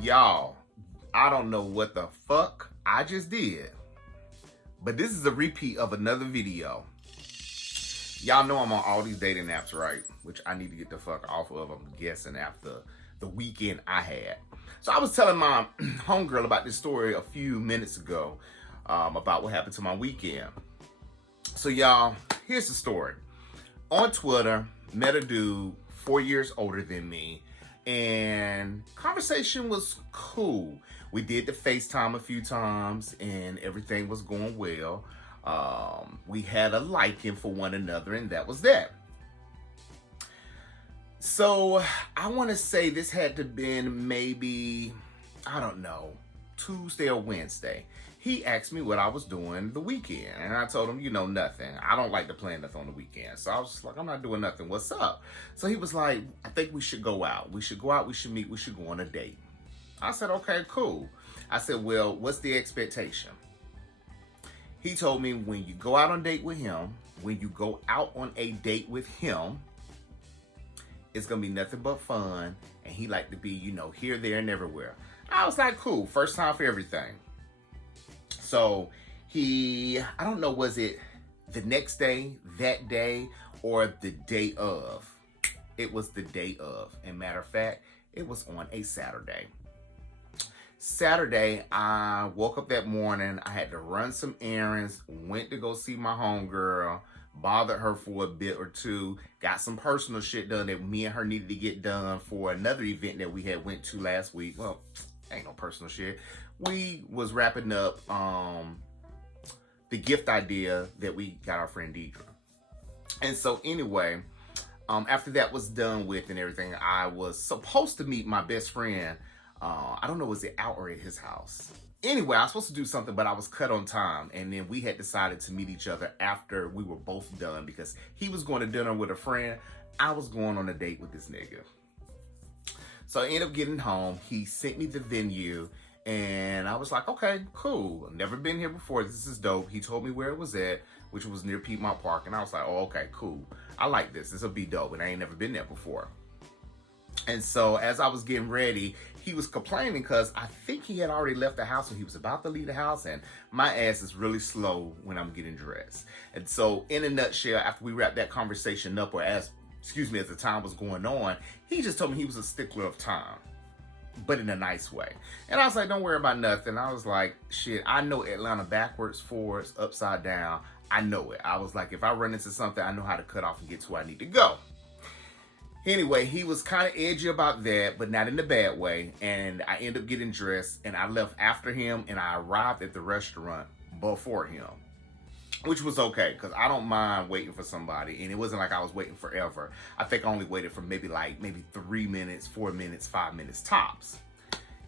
Y'all, I don't know what the fuck I just did, but this is a repeat of another video. Y'all know I'm on all these dating apps, right? Which I need to get the fuck off of, I'm guessing, after the weekend I had. So I was telling my homegirl about this story a few minutes ago about what happened to my weekend. So y'all, here's the story. On Twitter, met a dude 4 years older than me, and conversation was cool. We did the FaceTime a few times and everything was going well. We had a liking for one another, and that was that. So I want to say this had to been maybe, I don't know, Tuesday or Wednesday. He asked me what I was doing the weekend, and I told him, nothing. I don't like to plan nothing on the weekend. So I was just like, I'm not doing nothing. What's up? So he was like, I think we should go out. We should go out. We should meet. We should go on a date. I said, okay, cool. I said, well, what's the expectation? He told me when you go out on a date with him, it's going to be nothing but fun. And he like to be, here, there, and everywhere. I was like, cool. First time for everything. So I don't know, was it the next day, that day, or the day of? It was the day of. And matter of fact, it was on a Saturday. Saturday, I woke up that morning. I had to run some errands, went to go see my homegirl, bothered her for a bit or two, got some personal shit done that me and her needed to get done for another event that we had went to last week. Well, ain't no personal shit. We was wrapping up the gift idea that we got our friend Deidre. And so anyway, after that was done with and everything, I was supposed to meet my best friend. I don't know, was it out or at his house? Anyway, I was supposed to do something, but I was cut on time. And then we had decided to meet each other after we were both done, because he was going to dinner with a friend. I was going on a date with this nigga. So I ended up getting home. He sent me the venue, and I was like, okay, cool. I've never been here before. This is dope. He told me where it was at, which was near Piedmont Park. And I was like, oh, okay, cool. I like this. This will be dope. And I ain't never been there before. And so as I was getting ready, he was complaining because I think he had already left the house, and he was about to leave the house, and my ass is really slow when I'm getting dressed. And so in a nutshell, after we wrapped that conversation up, or as the time was going on, he just told me he was a stickler of time, but in a nice way. And I was like, don't worry about nothing. I was like, shit, I know Atlanta backwards, forwards, upside down. I know it. I was like, if I run into something, I know how to cut off and get to where I need to go. Anyway, he was kind of edgy about that, but not in a bad way. And I ended up getting dressed, and I left after him, and I arrived at the restaurant before him, which was okay, because I don't mind waiting for somebody. And it wasn't like I was waiting forever. I think I only waited for maybe 3 minutes, 4 minutes, 5 minutes tops.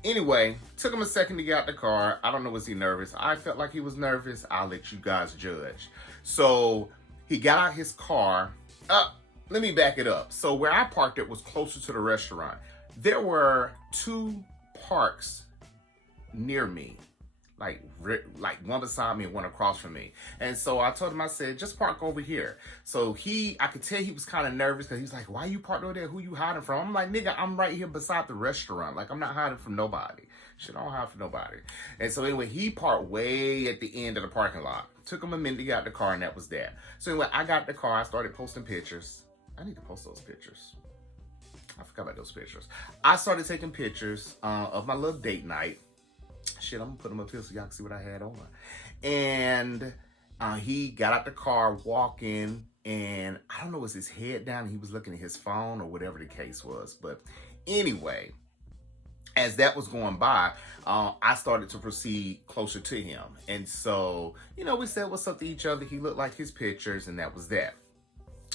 Anyway, took him a second to get out the car. I don't know, was he nervous? I felt like he was nervous. I'll let you guys judge. So he got out his car. Let me back it up. So where I parked it was closer to the restaurant. There were 2 parks near me, like one beside me and one across from me. And so I told him, I said, just park over here. So I could tell he was kind of nervous, because he's like, why you parked over there? Who you hiding from? I'm like, nigga, I'm right here beside the restaurant. Like, I'm not hiding from nobody. Shit, I don't hide from nobody. And so anyway, he parked way at the end of the parking lot. Took him a minute to get out the car, and that was that. So anyway, I got the car. I started posting pictures. I need to post those pictures. I forgot about those pictures. I started taking pictures of my little date night. Shit, I'm going to put them up here so y'all can see what I had on. And he got out the car walking, and I don't know, was his head down? He was looking at his phone or whatever the case was. But anyway, as that was going by, I started to proceed closer to him. And so, we said what's up to each other. He looked like his pictures, and that was that.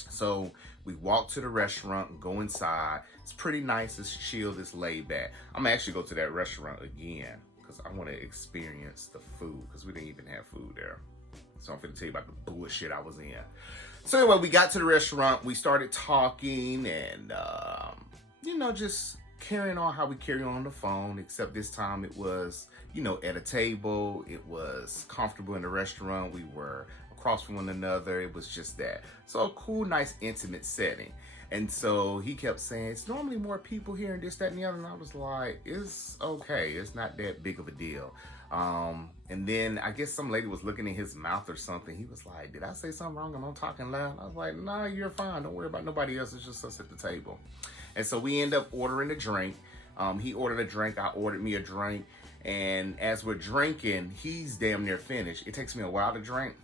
So we walk to the restaurant and go inside. It's pretty nice. It's chill. It's laid back. I'm going to actually go to that restaurant again, because I want to experience the food, because we didn't even have food there. So I'm going to tell you about the bullshit I was in. So anyway, we got to the restaurant. We started talking and, just carrying on how we carry on the phone, except this time it was, at a table. It was comfortable in the restaurant. We were across from one another. It was just that. So a cool, nice, intimate setting. And so he kept saying, it's normally more people here and this, that, and the other. And I was like, it's okay. It's not that big of a deal. And then I guess some lady was looking in his mouth or something. He was like, did I say something wrong? Am I talking loud? I was like, nah, you're fine. Don't worry about nobody else. It's just us at the table. And so we end up ordering a drink. He ordered a drink. I ordered me a drink. And as we're drinking, he's damn near finished. It takes me a while to drink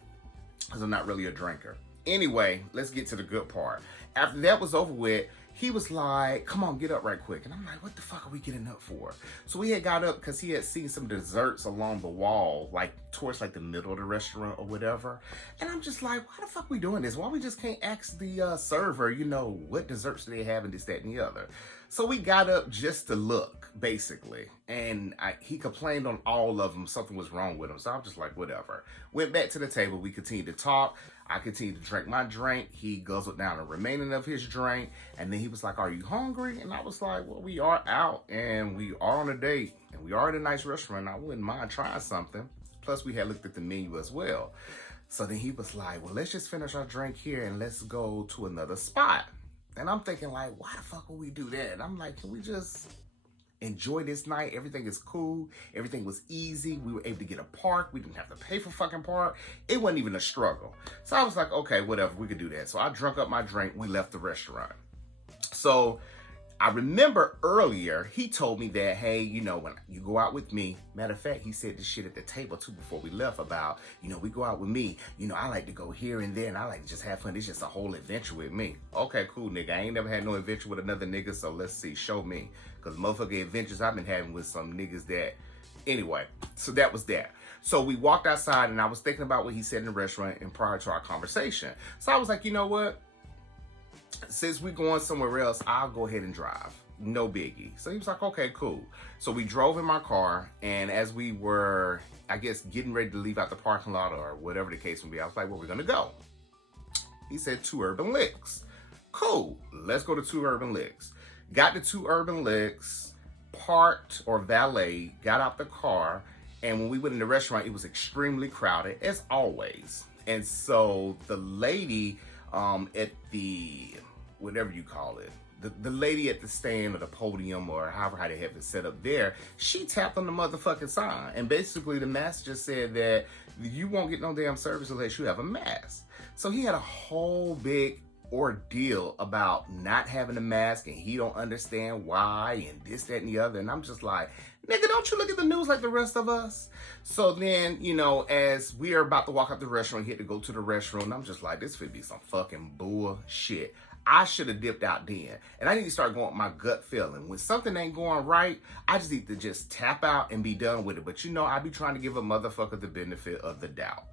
because I'm not really a drinker. Anyway, let's get to the good part. After that was over with, he was like, come on, get up right quick. And I'm like, what the fuck are we getting up for? So we had got up because he had seen some desserts along the wall, like towards like the middle of the restaurant or whatever. And I'm just like, why the fuck we doing this? Why we just can't ask the server, you know, what desserts do they have and this, that, and the other? So we got up just to look, basically. And he complained on all of them. Something was wrong with him. So I'm just like, whatever. Went back to the table. We continued to talk. I continued to drink my drink. He guzzled down the remaining of his drink. And then he was like, are you hungry? And I was like, well, we are out and we are on a date. And we are at a nice restaurant. I wouldn't mind trying something. Plus, we had looked at the menu as well. So then he was like, well, let's just finish our drink here and let's go to another spot. And I'm thinking like, why the fuck would we do that? And I'm like, can we just enjoy this night? Everything is cool. Everything was easy. We were able to get a park. We didn't have to pay for fucking park. It wasn't even a struggle. So I was like, okay, whatever, we could do that. So I drunk up my drink. We left the restaurant. So I remember earlier, he told me that, hey, you know, when you go out with me, matter of fact, he said this shit at the table too before we left about, you know, we go out with me, you know, I like to go here and there and I like to just have fun. It's just a whole adventure with me. Okay, cool, nigga. I ain't never had no adventure with another nigga, so let's see, show me. Because motherfucking adventures I've been having with some niggas that, anyway, so that was that. So we walked outside and I was thinking about what he said in the restaurant and prior to our conversation. So I was like, you know what? Since we're going somewhere else, I'll go ahead and drive. No biggie. So he was like, okay, cool. So we drove in my car, and as we were, I guess, getting ready to leave out the parking lot or whatever the case may be, I was like, where we gonna go? He said 2 Urban Licks. Cool. Let's go to 2 Urban Licks. Got to 2 Urban Licks, parked or valet, got out the car, and when we went in the restaurant, it was extremely crowded, as always. And so the lady at the, whatever you call it, the lady at the stand or the podium or however how they have it set up there, she tapped on the motherfucking sign. And basically the mask just said that you won't get no damn service unless you have a mask. So he had a whole big ordeal about not having a mask and he don't understand why and this, that, and the other. And I'm just like, nigga, don't you look at the news like the rest of us? So then, you know, as we are about to walk out the restaurant, he had to go to the restroom. And I'm just like, this could be some fucking bullshit. I should have dipped out then. And I need to start going with my gut feeling. When something ain't going right, I just need to just tap out and be done with it. But you know, I be trying to give a motherfucker the benefit of the doubt.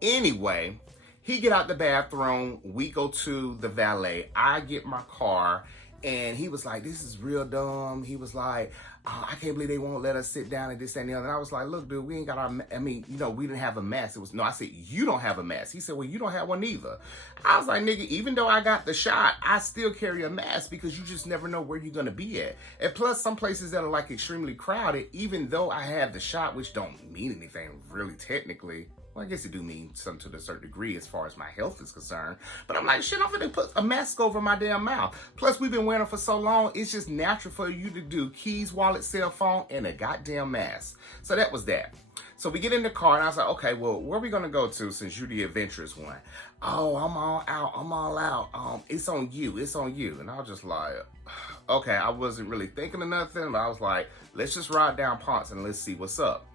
Anyway, he get out the bathroom. We go to the valet. I get my car. And he was like, this is real dumb. He was like, oh, I can't believe they won't let us sit down and this, that, and the other. And I was like, look, dude, we ain't got our, you know, we didn't have a mask. It was, no, I said, you don't have a mask. He said, well, you don't have one either. I was like, nigga, even though I got the shot, I still carry a mask because you just never know where you're going to be at. And plus, some places that are like extremely crowded, even though I have the shot, which don't mean anything really technically. Well, I guess it do mean something to a certain degree as far as my health is concerned. But I'm like, shit, I'm gonna put a mask over my damn mouth. Plus, we've been wearing them for so long, it's just natural for you to do keys, wallet, cell phone, and a goddamn mask. So that was that. So we get in the car, and I was like, okay, well, where are we gonna go to since you're the adventurous one? Oh, I'm all out. It's on you. And I was just like, okay, I wasn't really thinking of nothing, but I was like, let's just ride down Ponce and let's see what's up.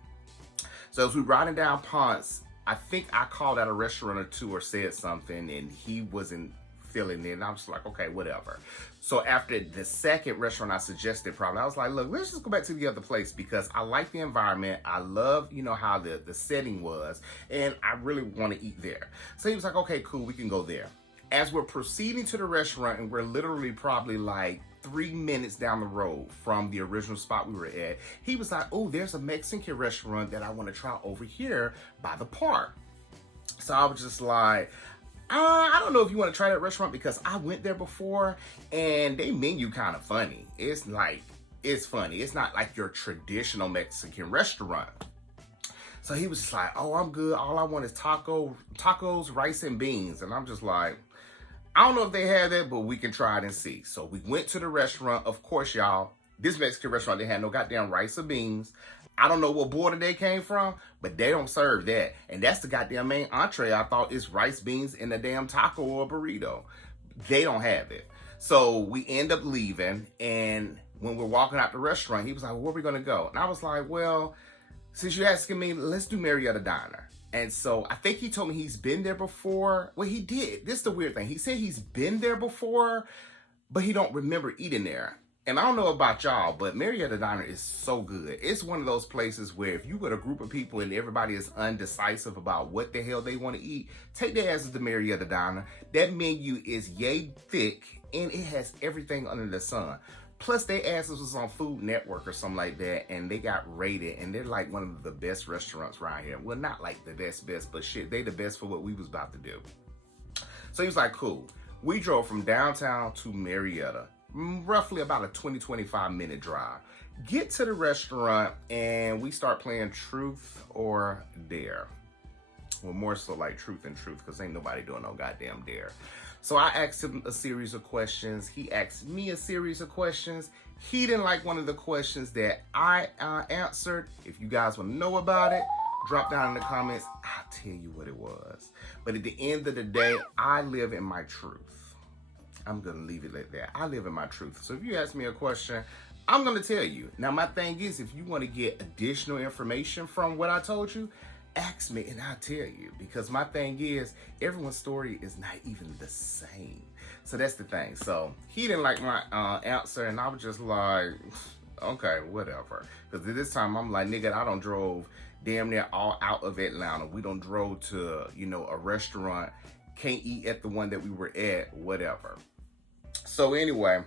So as we riding down Ponce, I think I called out a restaurant or two or said something and he wasn't feeling it. And I was just like, okay, whatever. So after the second restaurant I suggested, probably, I was like, look, let's just go back to the other place because I like the environment. I love, you know, how the setting was. And I really want to eat there. So he was like, okay, cool, we can go there. As we're proceeding to the restaurant, and we're literally probably like 3 minutes down the road from the original spot we were at, he was like, oh, there's a Mexican restaurant that I want to try over here by the park. So I was just like, I don't know if you want to try that restaurant because I went there before and they menu kind of funny. It's like, it's funny. It's not like your traditional Mexican restaurant. So he was just like, oh, I'm good. All I want is tacos, rice, and beans. And I'm just like, I don't know if they have that, but we can try it and see. So we went to the restaurant. Of course, y'all, this Mexican restaurant, they had no goddamn rice or beans. I don't know what border they came from, but they don't serve that. And that's the goddamn main entree. I thought is rice, beans, and a damn taco or burrito. They don't have it. So we end up leaving, and when we're walking out the restaurant, he was like, where are we going to go? And I was like, well, since you're asking me, let's do Marietta Diner. And so I think he told me he's been there before. Well, he did. This is the weird thing. He said he's been there before, but he don't remember eating there. And I don't know about y'all, but Marietta Diner is so good. It's one of those places where if you with a group of people and everybody is undecisive about what the hell they want to eat, take their asses to Marietta Diner. That menu is yay thick, and it has everything under the sun. Plus, their asses was on Food Network or something like that, and they got rated, and they're like one of the best restaurants around here. Well, not like the best, but shit, they the best for what we was about to do. So he was like, cool. We drove from downtown to Marietta, roughly about a 20-25 minute drive. Get to the restaurant, and we start playing Truth or Dare. Well, more so like Truth and Truth, because ain't nobody doing no goddamn dare. So I asked him a series of questions. He asked me a series of questions. He didn't like one of the questions that I answered. If you guys want to know about it, drop down in the comments. I'll tell you what it was. But at the end of the day, I live in my truth. I'm going to leave it like that. I live in my truth. So if you ask me a question, I'm going to tell you. Now, my thing is, if you want to get additional information from what I told you, ask me and I'll tell you, because my thing is everyone's story is not even the same. So that's the thing. So he didn't like my answer, and I was just like, okay, whatever. Because at this time I'm like, nigga, I done drove damn near all out of Atlanta. We done drove to, you know, a restaurant, can't eat at the one that we were at, whatever. So anyway,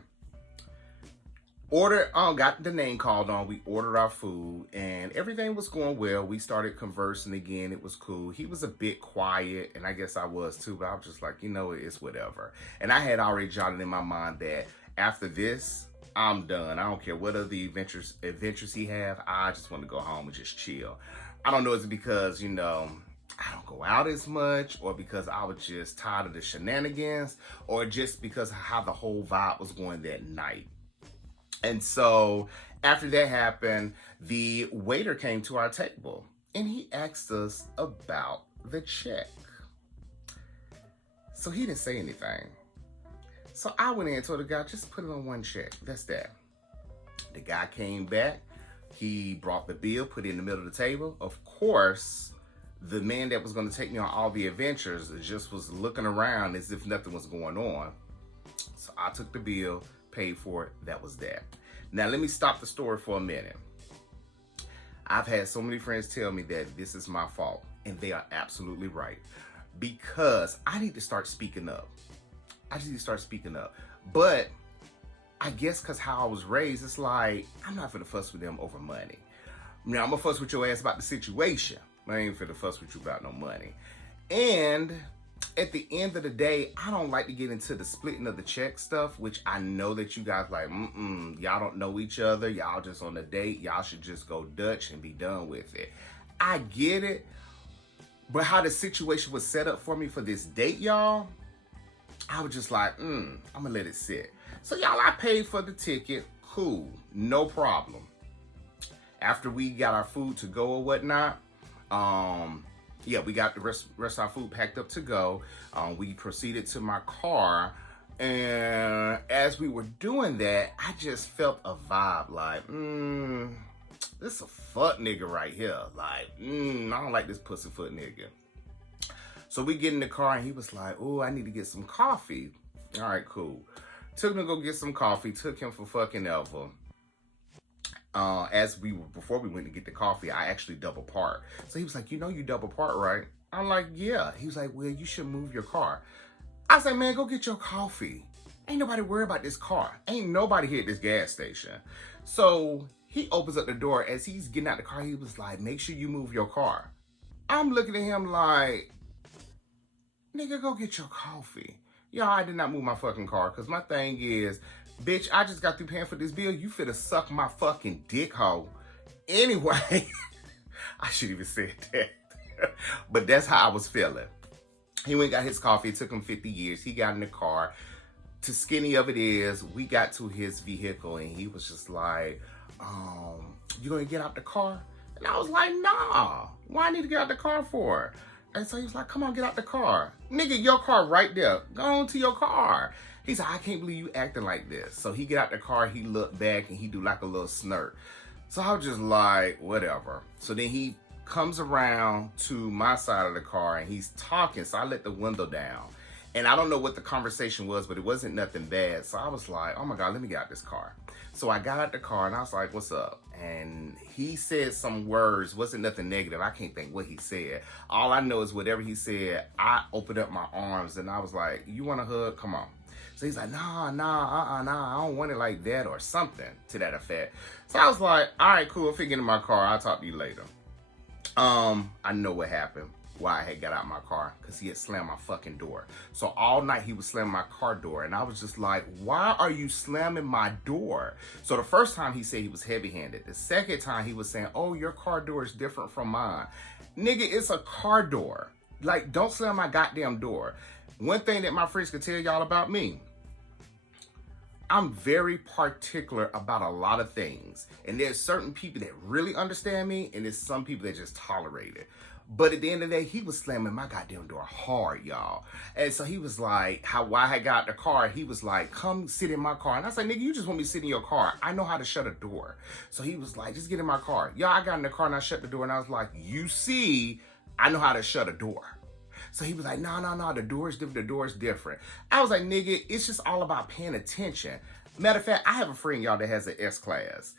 got the name called on. We ordered our food and everything was going well. We started conversing again. It was cool. He was a bit quiet, and I guess I was too, but I was just like, you know, it's whatever. And I had already jotted in my mind that after this, I'm done. I don't care what other adventures he have. I just want to go home and just chill. I don't know, is it because, you know, I don't go out as much, or because I was just tired of the shenanigans, or just because of how the whole vibe was going that night. And so after that happened, the waiter came to our table and he asked us about the check. So he didn't say anything. So I went in and told the guy, just put it on one check. That's that. The guy came back. He brought the bill, put it in the middle of the table. Of course, the man that was going to take me on all the adventures just was looking around as if nothing was going on. So I took the bill, paid for it. That was that. Now let me stop the story for a minute. I've had so many friends tell me that this is my fault, and they are absolutely right, because I need to start speaking up. But I guess because how I was raised, it's like, I'm not finna fuss with them over money. Now I'm gonna fuss with your ass about the situation, but I ain't finna fuss with you about no money. And at the end of the day, I don't like to get into the splitting of the check stuff, which I know that you guys like, y'all don't know each other. Y'all just on a date. Y'all should just go Dutch and be done with it. I get it. But how the situation was set up for me for this date, y'all, I was just like, I'm gonna let it sit. So y'all, I paid for the ticket. Cool. No problem. After we got our food to go or whatnot, yeah, we got the rest of our food packed up to go. We proceeded to my car, and as we were doing that, I just felt a vibe like, this is a fuck nigga right here. Like, I don't like this pussyfoot nigga. So we get in the car, and he was like, oh, I need to get some coffee. All right, cool. Took him to go get some coffee. Took him for fucking ever. Before we went to get the coffee, I actually double parked. So he was like, you know you double park, right? I'm like, yeah. He was like, well, you should move your car. I was like, man, go get your coffee. Ain't nobody worried about this car. Ain't nobody here at this gas station. So he opens up the door. As he's getting out the car, he was like, make sure you move your car. I'm looking at him like, nigga, go get your coffee. Y'all, I did not move my fucking car, because my thing is, bitch, I just got through paying for this bill. You finna suck my fucking dick hole. Anyway, I shouldn't even say that. But that's how I was feeling. He went and got his coffee. It took him 50 years. He got in the car. To skinny of it is, we got to his vehicle and he was just like, you gonna get out the car? And I was like, nah, why I need to get out the car for? And so he was like, come on, get out the car. Nigga, your car right there. Go on to your car. He's like, I can't believe you acting like this. So he get out the car, he looked back and he do like a little smirk. So I was just like, whatever. So then he comes around to my side of the car and he's talking. So I let the window down. And I don't know what the conversation was, but it wasn't nothing bad. So I was like, oh my God, let me get out this car. So I got out the car and I was like, what's up? And he said some words, wasn't nothing negative. I can't think what he said. All I know is whatever he said, I opened up my arms and I was like, you want a hug? Come on. So he's like, nah, I don't want it like that or something to that effect. So I was like, all right, cool. If you get in my car, I'll talk to you later. I know what happened. Why I had got out my car, because he had slammed my fucking door. So all night he was slamming my car door, and I was just like, why are you slamming my door? So the first time he said he was heavy-handed. The second time he was saying, oh, your car door is different from mine. Nigga, it's a car door. Like, don't slam my goddamn door. One thing that my friends could tell y'all about me, I'm very particular about a lot of things. And there's certain people that really understand me, and there's some people that just tolerate it. But at the end of the day, he was slamming my goddamn door hard, y'all. And so he was like, why I got the car, he was like, come sit in my car. And I was like, nigga, you just want me to sit in your car. I know how to shut a door. So he was like, just get in my car. Y'all, I got in the car and I shut the door. And I was like, you see, I know how to shut a door. So he was like, no, the door is different. The door is different. I was like, nigga, it's just all about paying attention. Matter of fact, I have a friend, y'all, that has an S-Class.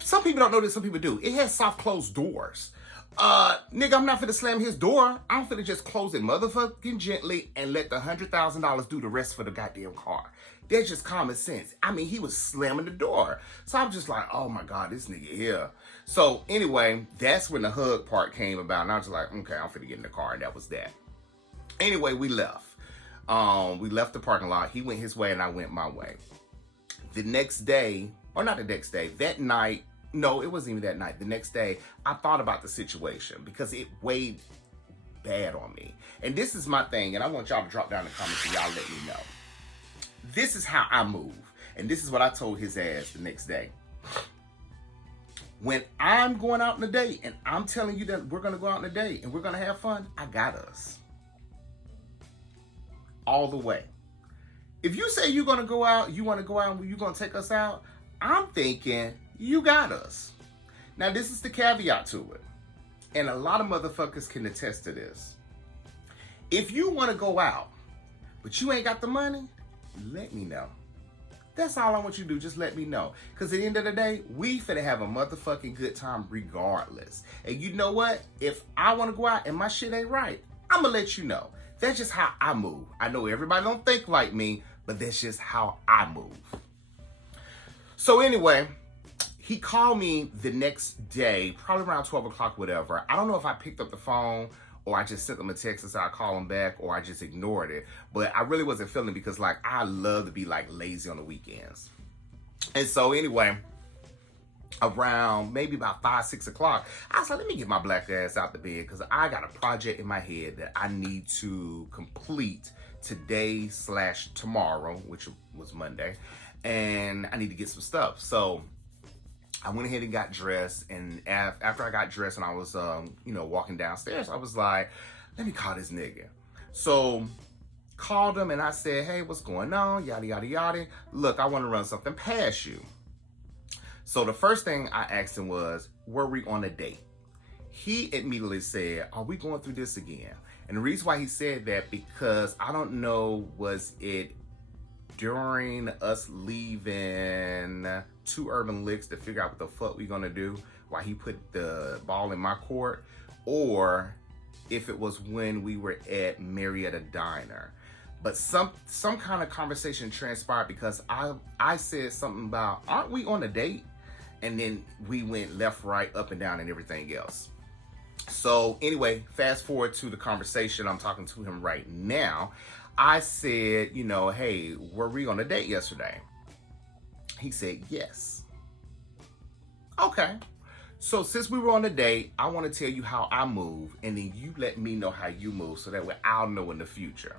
Some people don't know this, some people do. It has soft closed doors. Nigga, I'm not finna slam his door. I'm finna just close it motherfucking gently and let the $100,000 do the rest for the goddamn car. That's just common sense. I mean, he was slamming the door. So I'm just like, oh my God, this nigga here. So anyway, that's when the hug part came about. And I was like, okay, I'm finna get in the car. And that was that. Anyway, we left. We left the parking lot. He went his way and I went my way. The next day, or not the next day, that night, no, it wasn't even that night. The next day, I thought about the situation because it weighed bad on me. And this is my thing, and I want y'all to drop down in the comments and y'all let me know. This is how I move. And this is what I told his ass the next day. When I'm going out on a date and I'm telling you that we're going to go out on a date and we're going to have fun, I got us. All the way. If you say you're going to go out, you want to go out and you're going to take us out, I'm thinking, you got us. Now, this is the caveat to it. And a lot of motherfuckers can attest to this. If you want to go out, but you ain't got the money, let me know. That's all I want you to do. Just let me know. Because at the end of the day, we finna have a motherfucking good time regardless. And you know what? If I want to go out and my shit ain't right, I'm going to let you know. That's just how I move. I know everybody don't think like me, but that's just how I move. So anyway, he called me the next day, probably around 12 o'clock, whatever. I don't know if I picked up the phone or I just sent him a text and said I'll call him back or I just ignored it. But I really wasn't feeling it because, like, I love to be, like, lazy on the weekends. And so anyway, around maybe about 5, 6 o'clock, I was like, let me get my black ass out the bed because I got a project in my head that I need to complete today/tomorrow, which was Monday. And I need to get some stuff. So I went ahead and got dressed, and after I got dressed and I was, walking downstairs, I was like, let me call this nigga. So called him and I said, hey, what's going on? Yada, yada, yada. Look, I want to run something past you. So the first thing I asked him was, were we on a date? He immediately said, are we going through this again? And the reason why he said that, because I don't know, was it during us leaving 2 Urban Licks to figure out what the fuck we gonna do while he put the ball in my court, or if it was when we were at Marietta Diner. But some kind of conversation transpired because I said something about, aren't we on a date? And then we went left, right, up and down and everything else. So anyway, fast forward to the conversation. I'm talking to him right now. I said, hey, were we on a date yesterday? He said, yes. Okay. So since we were on a date, I want to tell you how I move, and then you let me know how you move, so that way I'll know in the future.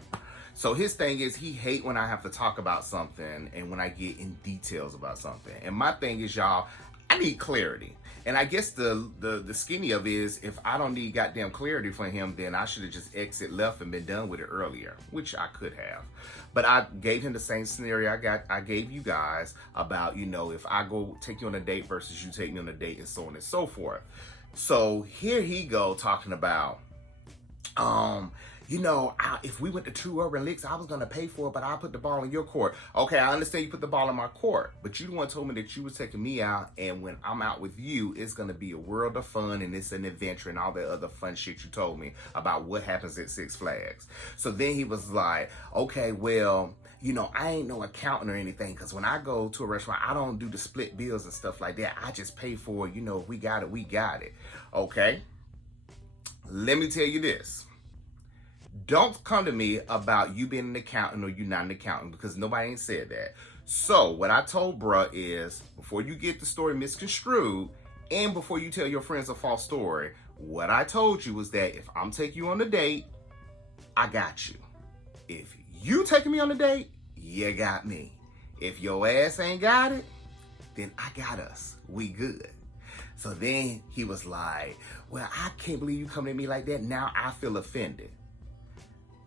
So his thing is he hate when I have to talk about something and when I get in details about something. And my thing is, y'all, I need clarity. And I guess the skinny of it is, if I don't need goddamn clarity from him, then I should have just exit left and been done with it earlier, which I could have. But I gave him the same scenario I gave you guys about, if I go take you on a date versus you take me on a date, and so on and so forth. So here he go talking about, if we went to True Urban Licks, I was going to pay for it, but I put the ball in your court. Okay, I understand you put the ball in my court, but you the one told me that you was taking me out, and when I'm out with you, it's going to be a world of fun, and it's an adventure, and all that other fun shit you told me about what happens at Six Flags. So then he was like, okay, well, I ain't no accountant or anything, because when I go to a restaurant, I don't do the split bills and stuff like that. I just pay for it. If we got it, we got it. Okay? Let me tell you this. Don't come to me about you being an accountant or you not an accountant, because nobody ain't said that. So what I told bruh is, before you get the story misconstrued and before you tell your friends a false story, what I told you was that if I'm taking you on a date, I got you. If you taking me on a date, you got me. If your ass ain't got it, then I got us. We good. So then he was like, well, I can't believe you coming at me like that. Now I feel offended.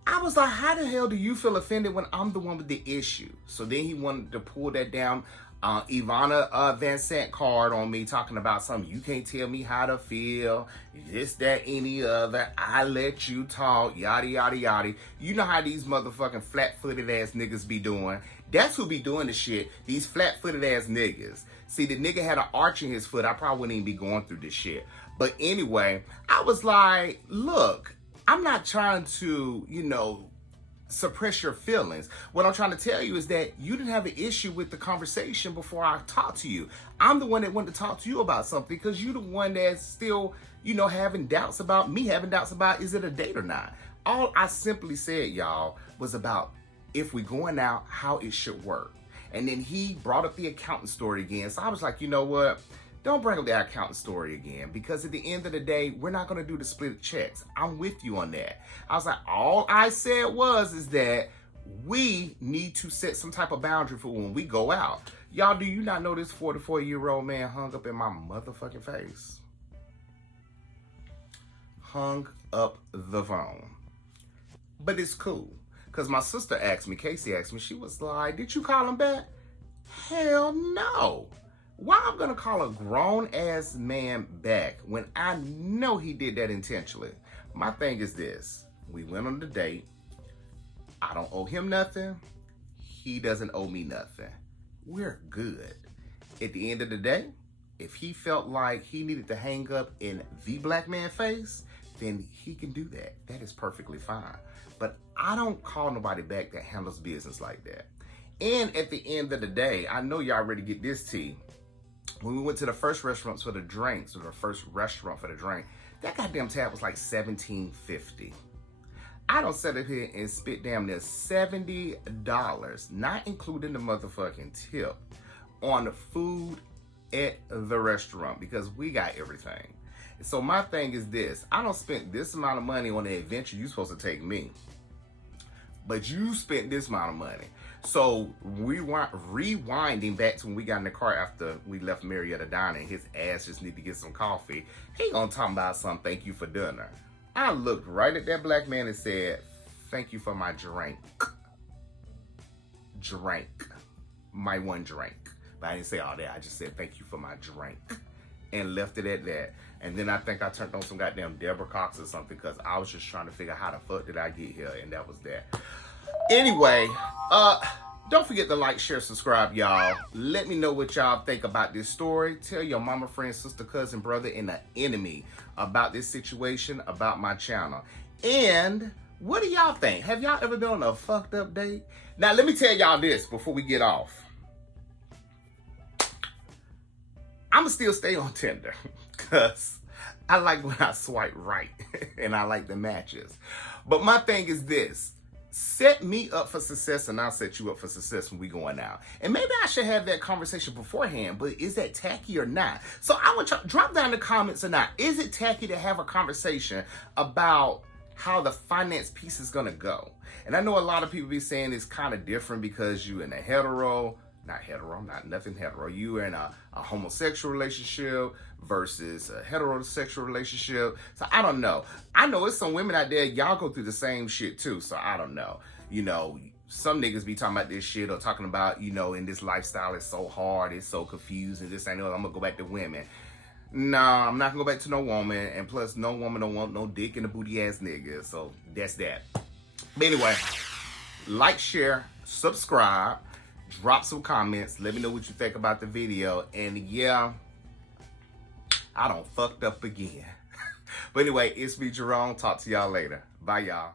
I was like, how the hell do you feel offended when I'm the one with the issue? So then he wanted to pull that down Ivana Van Sant card on me, talking about something. You can't tell me how to feel. This, that, any other. I let you talk. Yada, yada, yada. You know how these motherfucking flat-footed ass niggas be doing. That's who be doing the shit. These flat-footed ass niggas. See, the nigga had an arch in his foot. I probably wouldn't even be going through this shit. But anyway, I was like, look, I'm not trying to, suppress your feelings. What I'm trying to tell you is that you didn't have an issue with the conversation before I talked to you. I'm the one that wanted to talk to you about something, because you're the one that's still, having doubts about me, having doubts about, is it a date or not? All I simply said, y'all, was about if we going out, how it should work. And then he brought up the accountant story again. So I was like, you know what? Don't bring up the accountant story again, because at the end of the day, we're not going to do the split checks. I'm with you on that. I was like, all I said is that we need to set some type of boundary for when we go out. Y'all, do you not know this 44-year-old man hung up in my motherfucking face? Hung up the phone. But it's cool, because my sister asked me, Casey asked me, she was like, did you call him back? Hell no. Why I'm gonna call a grown-ass man back when I know he did that intentionally? My thing is this. We went on the date. I don't owe him nothing. He doesn't owe me nothing. We're good. At the end of the day, if he felt like he needed to hang up in the black man face, then he can do that. That is perfectly fine. But I don't call nobody back that handles business like that. And at the end of the day, I know y'all ready to get this tea. When we went to the first restaurant for the drinks, that goddamn tab was like $17.50. I don't sit up here and spit damn near $70, not including the motherfucking tip, on the food at the restaurant, because we got everything. So my thing is this. I don't spend this amount of money on the adventure you're supposed to take me, but you spent this amount of money. So rewinding back to when we got in the car after we left Marietta Diner, and his ass just need to get some coffee. He gonna talk about something, thank you for dinner. I looked right at that black man and said, thank you for my drink. My one drink. But I didn't say all that. I just said, thank you for my drink. And left it at that. And then I think I turned on some goddamn Deborah Cox or something, because I was just trying to figure out how the fuck did I get here, and that was that. Anyway, don't forget to like, share, subscribe, y'all. Let me know what y'all think about this story. Tell your mama, friend, sister, cousin, brother, and an enemy about this situation, about my channel. And what do y'all think? Have y'all ever been on a fucked up date? Now, let me tell y'all this before we get off. I'ma still stay on Tinder, because I like when I swipe right and I like the matches. But my thing is this. Set me up for success and I'll set you up for success when we going out. And maybe I should have that conversation beforehand, but is that tacky or not? So I would drop down in the comments or not. Is it tacky to have a conversation about how the finance piece is going to go? And I know a lot of people be saying it's kind of different because you in a nothing hetero. You in a homosexual relationship versus a heterosexual relationship. So I don't know. I know it's some women out there, y'all go through the same shit too. So I don't know. You know, some niggas be talking about this shit or talking about, you know, in this lifestyle, it's so hard, it's so confusing. This ain't no, I'm gonna go back to women. Nah, I'm not gonna go back to no woman. And plus, no woman don't want no dick in a booty ass nigga. So that's that. But anyway, like, share, subscribe, drop some comments. Let me know what you think about the video. And yeah, I done fucked up again. But anyway, it's me, Jerome. Talk to y'all later. Bye, y'all.